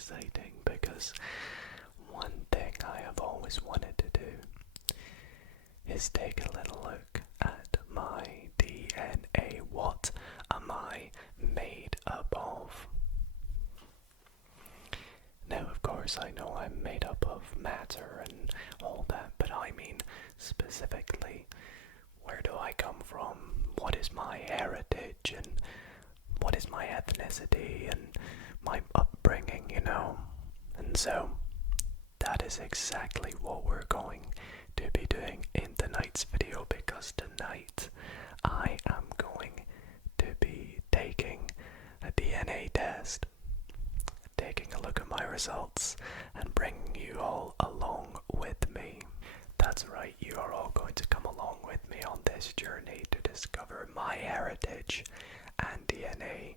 exciting because one thing I have always wanted to do is take a little look at my DNA. What am I made up of? Now, of course, I know I'm made up of matter and all that, but I mean specifically, where do I come from? What is my heritage and what is my ethnicity and my upbringing, you know? And so, that is exactly what we're going to be doing in tonight's video, because tonight I am going to be taking a DNA test, taking a look at my results and bringing you all along with me. That's right, you are all going to come along with me on this journey to discover my heritage and DNA,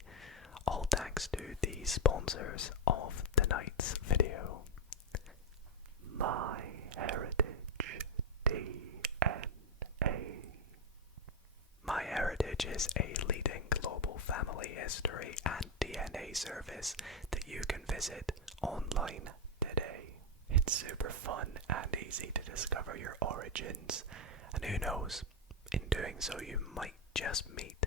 all thanks to the sponsors of tonight's video. MyHeritage DNA. MyHeritage is a leading global family history and DNA service that you can visit online today. It's super fun and easy to discover your origins, and who knows, in doing so you might just meet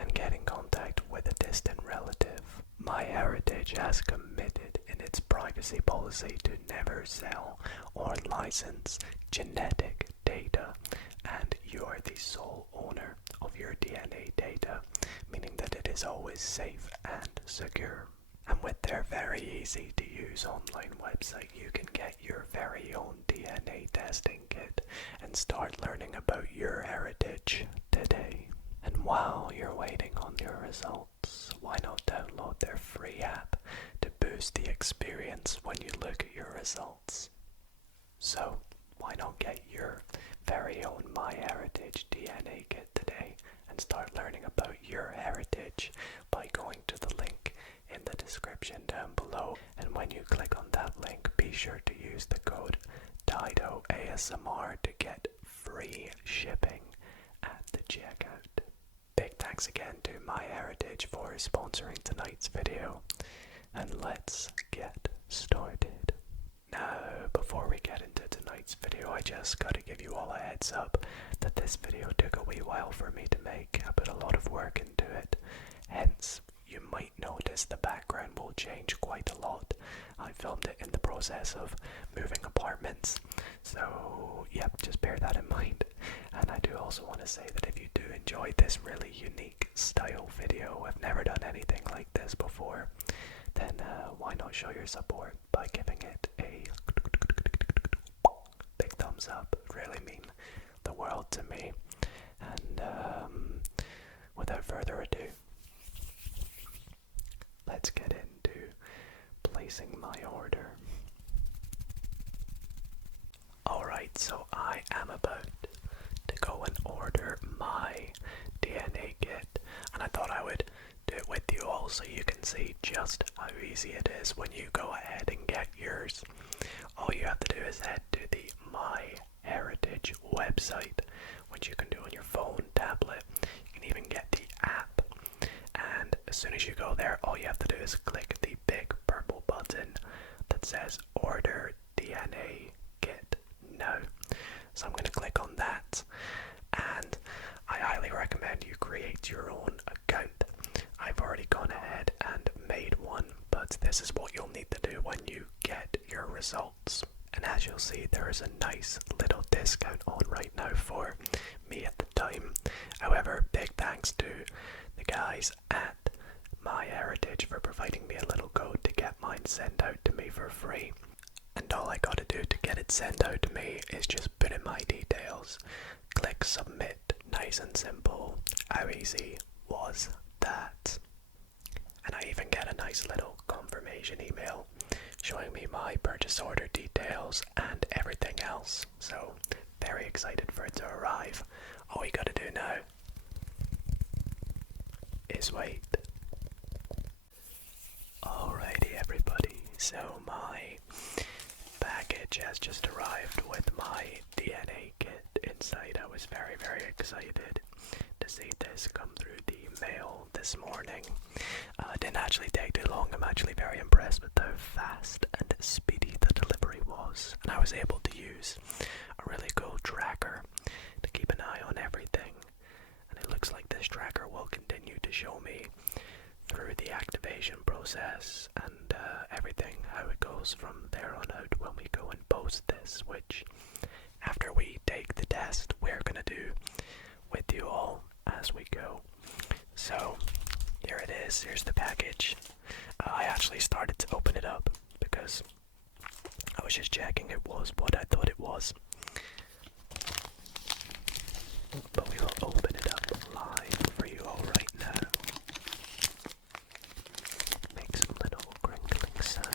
and get in contact with a distant relative. MyHeritage has committed in its privacy policy to never sell or license genetic data, and you are the sole owner of your DNA data, meaning that it is always safe and secure. And with their very easy to use online website, you can get your very own DNA testing kit and start learning about your heritage today. And while you're waiting on your results, why not download their free app to boost the experience when you look at your results? So, why not get your very own MyHeritage DNA kit today and start learning about your heritage by going to the link in the description down below. And when you click on that link, be sure to use the code DidoASMR to get free shipping at the checkout. Big thanks again to MyHeritage for sponsoring tonight's video, and let's get started. Now, before we get into tonight's video, I just gotta give you all a heads up that this video took a wee while for me to make. I put a lot of work into it, hence you might notice the background will change quite a lot. I filmed it in the process of moving apartments, so yep, just bear that in mind. And I do also want to say that if you do enjoy this really unique style video, I've never done anything like this before, then why not show your support by giving it a big thumbs up. It really mean the world to me. And without further ado, let's get into placing my order. Alright, so I am about to go and order my DNA kit, and I thought I would do it with you all so you can see just how easy it is when you go ahead and get yours. All you have to do is head to the MyHeritage website, which you can do on your phone, tablet. You can even get the app. And as soon as you go there, all you have to do is click the big purple button that says Order DNA Kit Now. So I'm going to click on that, and I highly recommend you create your own account. I've already gone ahead and made one, but this is what you'll need to do when you get your results. And as you'll see, there is a nice little discount on right now for me at the time. However, big thanks to the guys at MyHeritage for providing me a little code to get mine sent out to me for free. And all I gotta do to get it sent out to me is just put in my details, click submit, nice and simple. How easy was that? And I even get a nice little confirmation email showing me my purchase order details and everything else. So very excited for it to arrive. All we gotta do now is wait. Alrighty everybody, so my package has just arrived with my DNA kit inside. I was very excited to see this come through the mail this morning. It didn't actually take too long. I'm actually very impressed with how fast and speedy the delivery was. And I was able to use a really cool tracker to keep an eye on everything. And it looks like this tracker will continue to show me through the activation process and everything, how it goes from there on out when we go and post this, which after we take the test we're gonna do with you all as we go. So here it is, here's the package. I actually started to open it up because I was just checking it was what I thought it was. But we will open it up live for you all right now. Make some little crinkling sounds.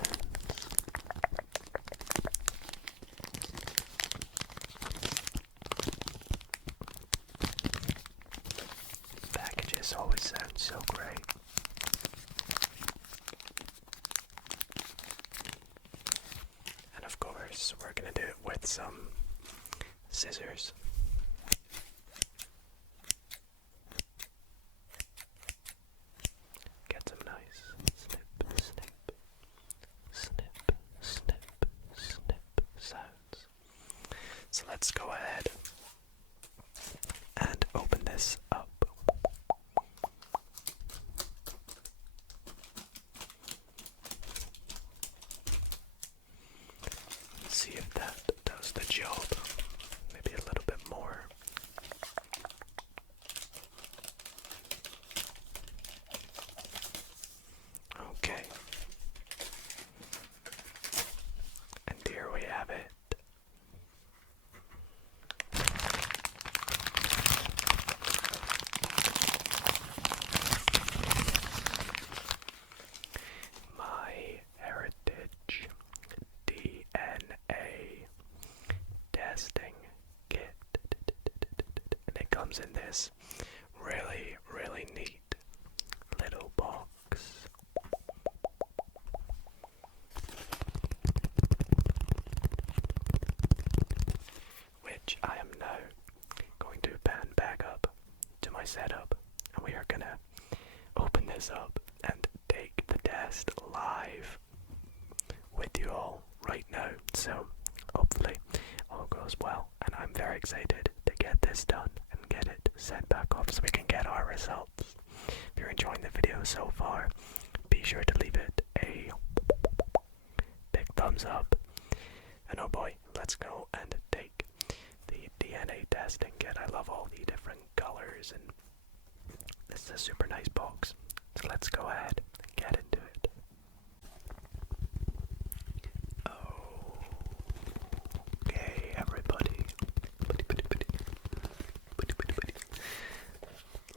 Packages always sound so great. And of course, we're gonna do it with some scissors. Get some nice snip, snip, snip, snip, snip sounds. So let's go ahead and open this up. See if that does the job. Maybe a little bit more. Okay. And here we have it. MyHeritage DNA testing kit. And it comes in this really, really neat little box. Which I am now going to pan back up to my setup, and we are gonna open this up and take the test live with you all right now. So hopefully all goes well, and I'm very excited to get this done and get it sent back off so we can get our results. If you're enjoying the video so far, be sure to leave it a big thumbs up. And oh boy, let's go and take the DNA testing kit. I love all the different colors, and this is a super nice box. So let's go ahead and get into it. Okay, everybody.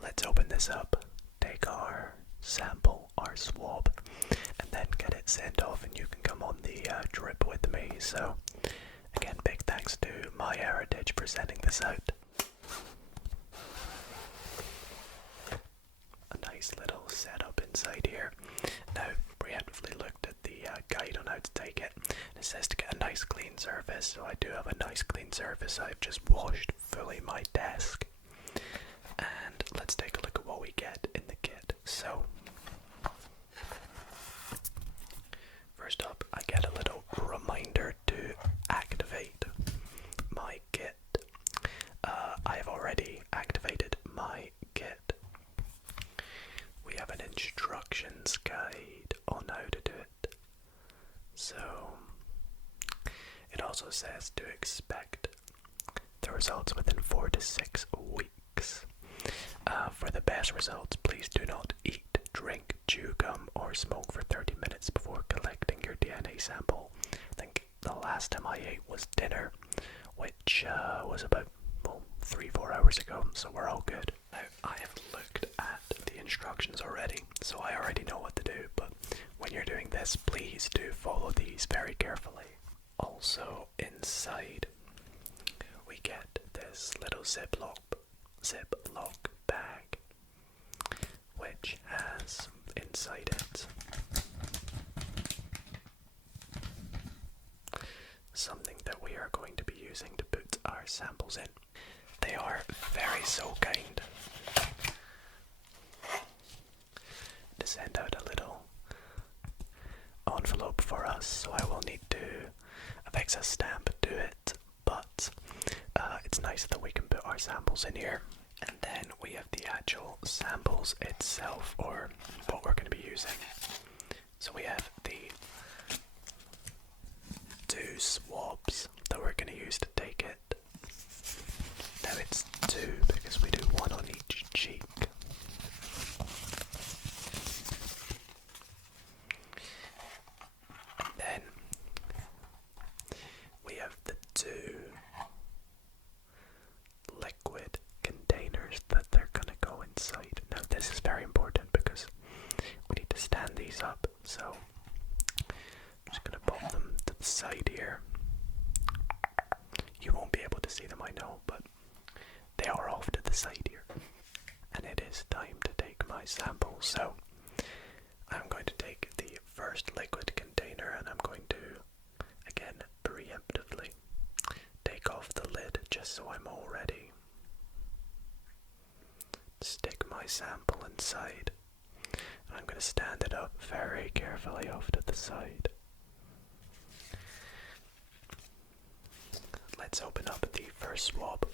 Let's open this up, take our sample, our swab, and then get it sent off, and you can come on the trip with me. So again, big thanks to MyHeritage for sending this out. A nice little setup inside here. Now, preemptively looked at the guide on how to take it. It says to get a nice clean surface, so I do have a nice clean surface. I've just washed fully my desk. And let's take a look at what we get in the kit. So, first up, I get a little reminder to activate my kit. I have already activated my kit. We have an instructions guide on how to do it. So, it also says to expect the results within 4 to 6 weeks. For the best results, please do not eat, drink, chew gum, or smoke for 30 minutes before collecting your DNA sample. I think the last time I ate was dinner, which was about 3-4 hours ago, so we're all good. Now, I have looked at the instructions already, so I already know what to do, but when you're doing this, please do follow these very carefully. Also, inside, we get this little Ziploc bag, which has inside it something that we are going to be using to put our samples in. They are very so kind send out a little envelope for us, so I will need to affix a stamp to it, but it's nice that we can put our samples in here. And then we have the actual samples itself, or what we're going to be using. So we have the 2 swabs that we're going to use to take it. Now it's 2 because we do 1 on each cheek. And then we have the 2 liquid containers that they're going to go inside. Now this is very important because we need to stand these up, so I'm just going to pop them to the side here. You won't be able to see them, I know, but they are off to the side here. And it is time to take my sample, so I'm going to take the first liquid container and I'm going to, again, preemptively take off the lid just so I'm all ready. Stick my sample inside. And I'm going to stand it up very carefully off to the side. Let's open up the first swab.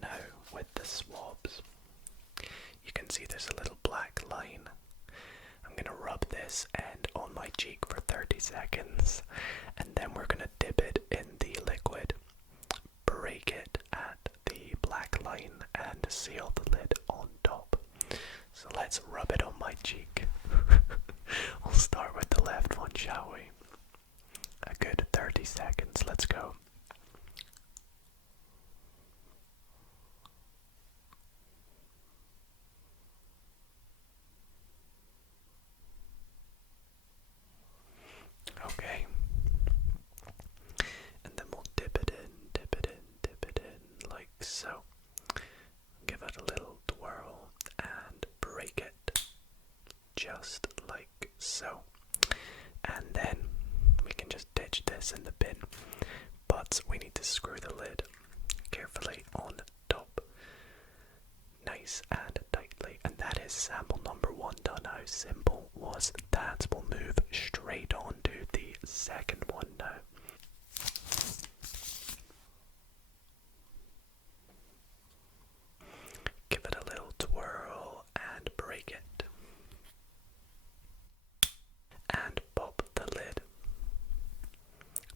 Now, with the swabs, you can see there's a little black line. I'm going to rub this end on my cheek for 30 seconds, and then we're going to dip it in the liquid, break it at the black line, and seal the lid on top. So let's rub it on my cheek. We'll start with the left one, shall we? A good 30 seconds, let's go. Okay. And then we'll dip it in, dip it in, dip it in, like so. Give it a little twirl and break it, just like so. And then we can just ditch this in the bin, but we need to screw the lid carefully on top, nice and tightly. And that is sample number 1 done. How simple was that? We'll move straight on to the second one now. Give it a little twirl and break it. And pop the lid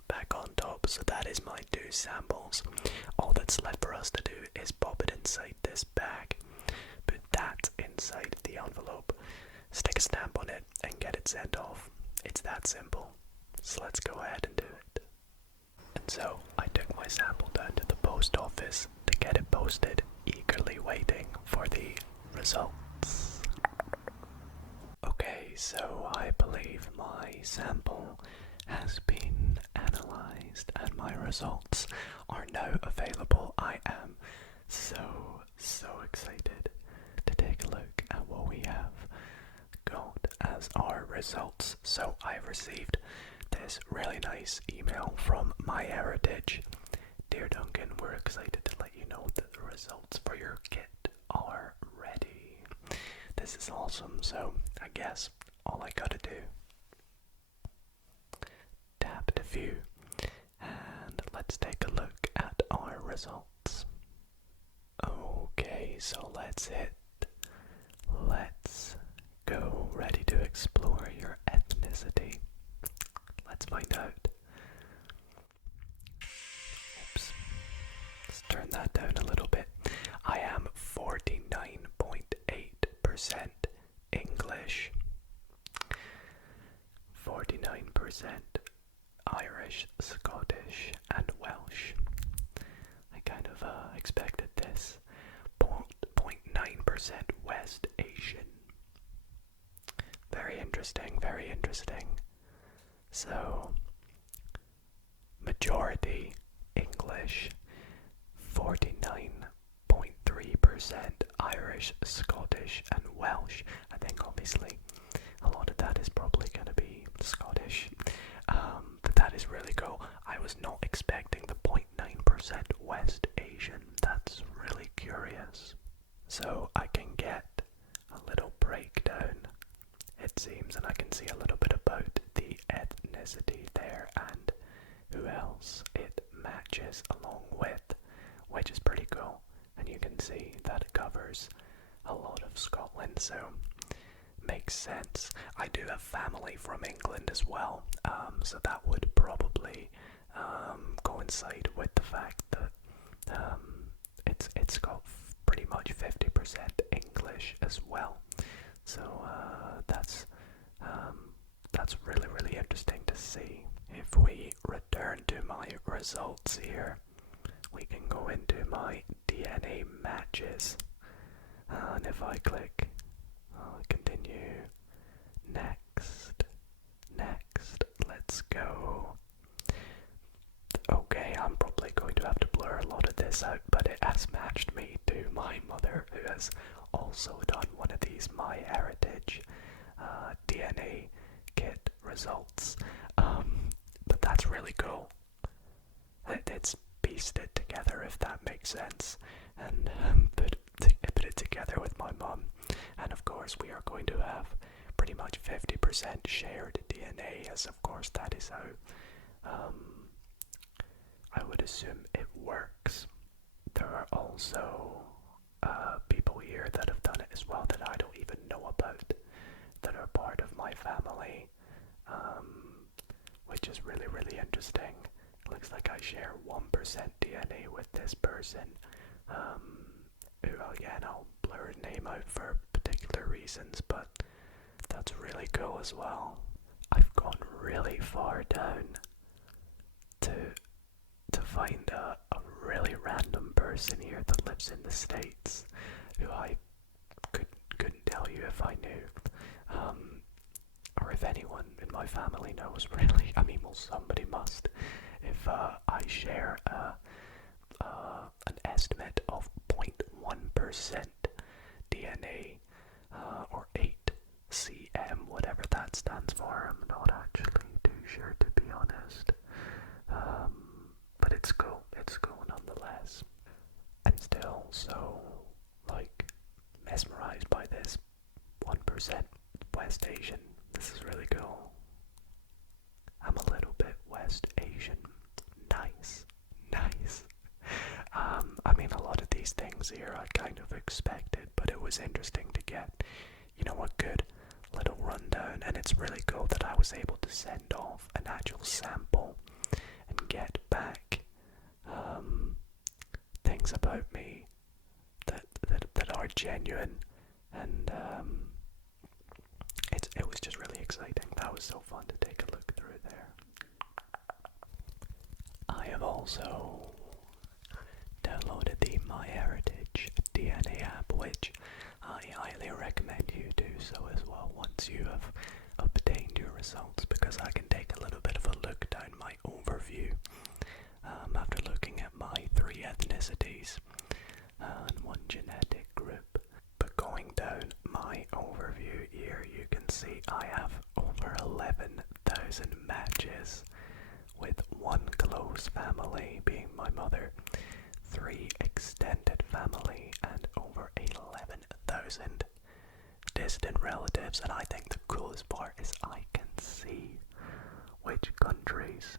back on top. So that is my 2 samples. All that's left for us to do is pop it inside this bag, put that inside the envelope, stick a stamp on it, and get it sent off. It's that simple. So let's go ahead and do it. And so I took my sample down to the post office to get it posted, eagerly waiting for the results. Okay, so I believe my sample has been analyzed and my results are now available. I am so excited to take a look at what we have got as our results. So I've received this really nice email from MyHeritage. Dear Duncan, we're excited to let you know that the results for your kit are ready. This is awesome, so I guess all I gotta do, tap to view, and let's take a look at our results. Okay, so let's go. Ready to explore your ethnicity. Let's find out. Oops. Let's turn that down a little bit. I am 49.8% English, 49% Irish, Scottish, and Welsh. I kind of expected this. 0.9% West Asian. Very interesting, very interesting. So, majority English, 49.3% Irish, Scottish, and Welsh. I think obviously a lot of that that is probably going to be Scottish. But that is really cool. I was not expecting the 0.9% West Asian. That's really curious. So I can get a little breakdown, it seems, and I can see a little bit about the ethnicity there and who else it matches along with, which is pretty cool. And you can see that it covers a lot of Scotland, so makes sense. I do have family from England as well, so that would probably coincide with the fact that it's got pretty much 50% English as well. So that's really interesting to see. If we return to my results here, we can go into my DNA matches, and if I click continue, next, let's go. Okay, I'm probably going to have to blur a lot of this out, but it has matched me to my mother, who has also done one of these MyHeritage DNA kit results. But that's really cool. It's pieced it together, if that makes sense, and put it together with my mum. And of course we are going to have pretty much 50% shared DNA, as of course that is how I would assume it works. There are also people here that have done it as well that I don't even know about, that are part of my family, which is really, really interesting. Looks like I share 1% DNA with this person, who, again, I'll blur her name out for particular reasons, but that's really cool as well. I've gone really far down to find a really random person here that lives in the States, who I couldn't tell you if I knew, or if anyone in my family knows, really. I mean, well, somebody must. If I share an estimate of 0.1% DNA, or 8 cm, whatever that stands for. I'm not actually too sure, to be honest. But it's cool nonetheless. I'm still so, mesmerized by this 1% West Asian. This is really cool. I'm a little bit West Asian. Nice. I mean, a lot of these things here I kind of expected, but it was interesting to get, a good little rundown, and it's really cool that I was able to send off an actual sample and get back things about me that are genuine, and it was just really exciting. That was so fun to take a look through there. I have also downloaded the MyHeritage DNA app, which I highly recommend you do so as well once you have obtained your results, because I can take a little bit of a look down my overview after looking at my 3 ethnicities and 1 genetic group. But going down my overview here, you can see I have over 11,000 matches, with 1 close family being my mother, 3 extended family, and over 11,000 distant relatives. And I think the coolest part is I can see which countries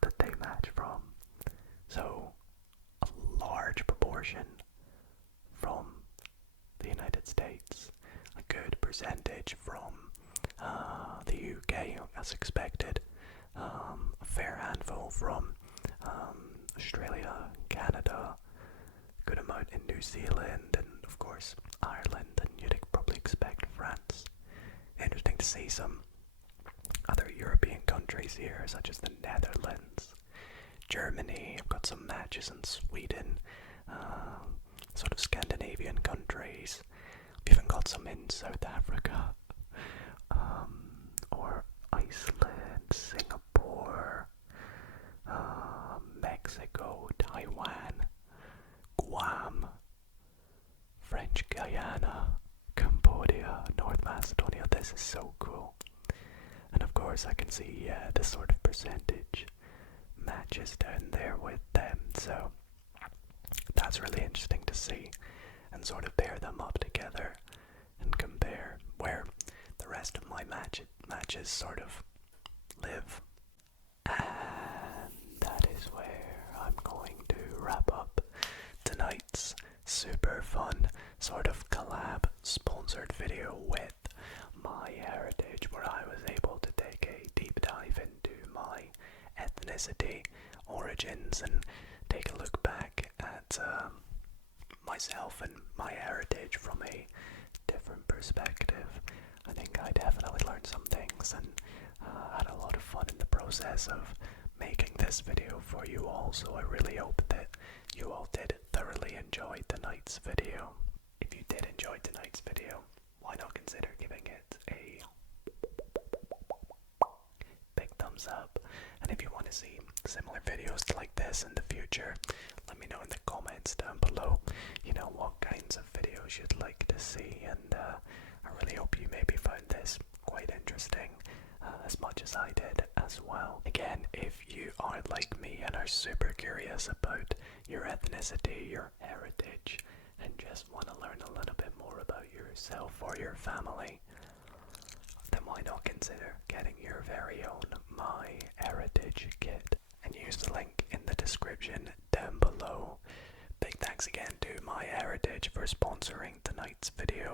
that they match from. So a large proportion from the United States, a good percentage from the UK, as expected, a fair handful from Australia, Canada, a good amount in New Zealand, and of course Ireland, and you'd probably expect France. Interesting to see some other European countries here, such as the Netherlands, Germany. I've got some matches in Sweden, sort of Scandinavian countries. I've even got some in South Africa, or Iceland, Singapore, Mexico, Taiwan, Guam, French Guyana, Cambodia, North Macedonia. This is so cool. And of course I can see the sort of percentage matches down there with them, so that's really interesting to see and sort of pair them up together and compare where the rest of my matches sort of live. And that is where I'm going to wrap up tonight's super fun sort of collab sponsored video with MyHeritage, where I was able to take a deep dive into my ethnicity, origins, and take a look back at myself and my heritage from a different perspective. I think I definitely learned some things and had a lot of fun in the process of making this video for you all, so I really hope that you all did thoroughly enjoy tonight's video. If you did enjoy tonight's video, why not consider giving it a big thumbs up? And if you want to see similar videos like this in the future, let me know in the comments down below, you know, what kinds of videos you'd like to see, and I really hope you maybe found this quite interesting as much as I did as well. Again, if you are like me and are super curious about your ethnicity, your heritage, and just want to learn a little bit more about yourself or your family, then why not consider getting your very own MyHeritage kit and use the link in the description down below. Big thanks again to MyHeritage for sponsoring tonight's video.